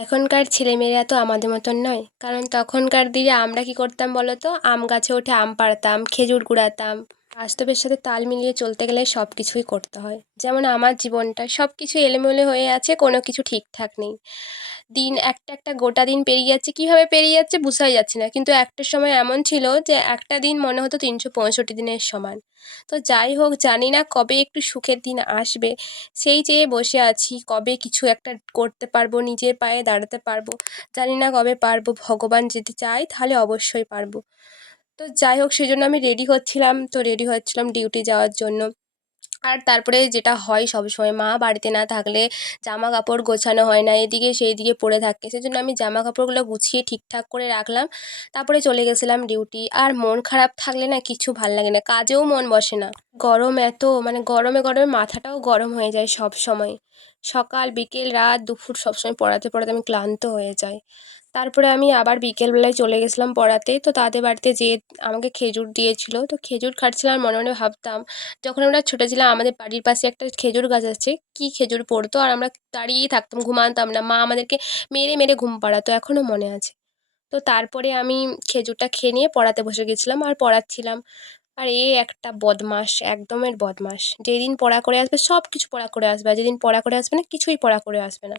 এখনকার ছেলেমেয়েরা তো আমাদের মতন নয়। কারণ তখনকার দিনে আমরা কী করতাম বলো তো? আম গাছে উঠে আম পাড়তাম, খেজুর কুড়াতাম। বাস্তবের সাথে তাল মিলিয়ে চলতে গেলে সব কিছুই করতে হয়। যেমন আমার জীবনটা সব কিছু এলোমেলো হয়ে আছে, কোনো কিছু ঠিকঠাক নেই। দিন একটা একটা গোটা দিন পেরিয়ে যাচ্ছে, কীভাবে পেরিয়ে যাচ্ছে বুঝাই যাচ্ছে না। কিন্তু একটা সময় এমন ছিল যে একটা দিন মনে হতো ৩৬৫ দিনের সমান। তো যাই হোক, জানি না কবে একটু সুখের দিন আসবে, সেই চেয়ে বসে আছি। কবে কিছু একটা করতে পারবো, নিজের পায়ে দাঁড়াতে পারবো, জানি না কবে পারবো। ভগবান যদি চায় তাহলে অবশ্যই পারবো। তো যাই হোক, সেজন্য আমি রেডি হচ্ছিলাম, তো রেডি হচ্ছিলাম ডিউটি যাওয়ার জন্য। আর তারপরে যেটা হয় সবসময়, মা বাড়িতে না থাকলে জামা কাপড় গোছানো হয় না, এদিকে সেইদিকে পড়ে থাকে। সেজন্য আমি জামা কাপড়গুলো গুছিয়ে ঠিকঠাক করে রাখলাম। তারপরে চলে গেছিলাম ডিউটি। আর মন খারাপ থাকলে না কিছু ভাল লাগে না, কাজেও মন বসে না। গরম এত, মানে গরমে গরমে মাথাটাও গরম হয়ে যায় সবসময়। সকাল বিকেল রাত দুপুর সবসময় পড়াতে পড়াতে আমি ক্লান্ত হয়ে যাই। তারপরে আমি আবার বিকেলবেলায় চলে গেছিলাম পড়াতে। তো তাদের বাড়িতে যেয়ে আমাকে খেজুর দিয়েছিল, তো খেজুর খাচ্ছিলাম আর মনে মনে ভাবতাম, যখন আমরা ছোটো ছিলাম আমাদের বাড়ির পাশে একটা খেজুর গাছ আছে, কী খেজুর পড়তো আর আমরা দাঁড়িয়েই থাকতাম, ঘুমাতাম না। মা আমাদেরকে মেরে মেরে ঘুম পাড়াতো, এখনও মনে আছে। তো তারপরে আমি খেজুরটা খেয়ে নিয়ে পড়াতে বসে গেছিলাম আর পড়াচ্ছিলাম। আর এ একটা বদমাশ, একদমের বদমাশ। যেদিন পড়া করে আসবে সব কিছু পড়া করে আসবে, আর যেদিন পড়া করে আসবে না কিছুই পড়া করে আসবে না।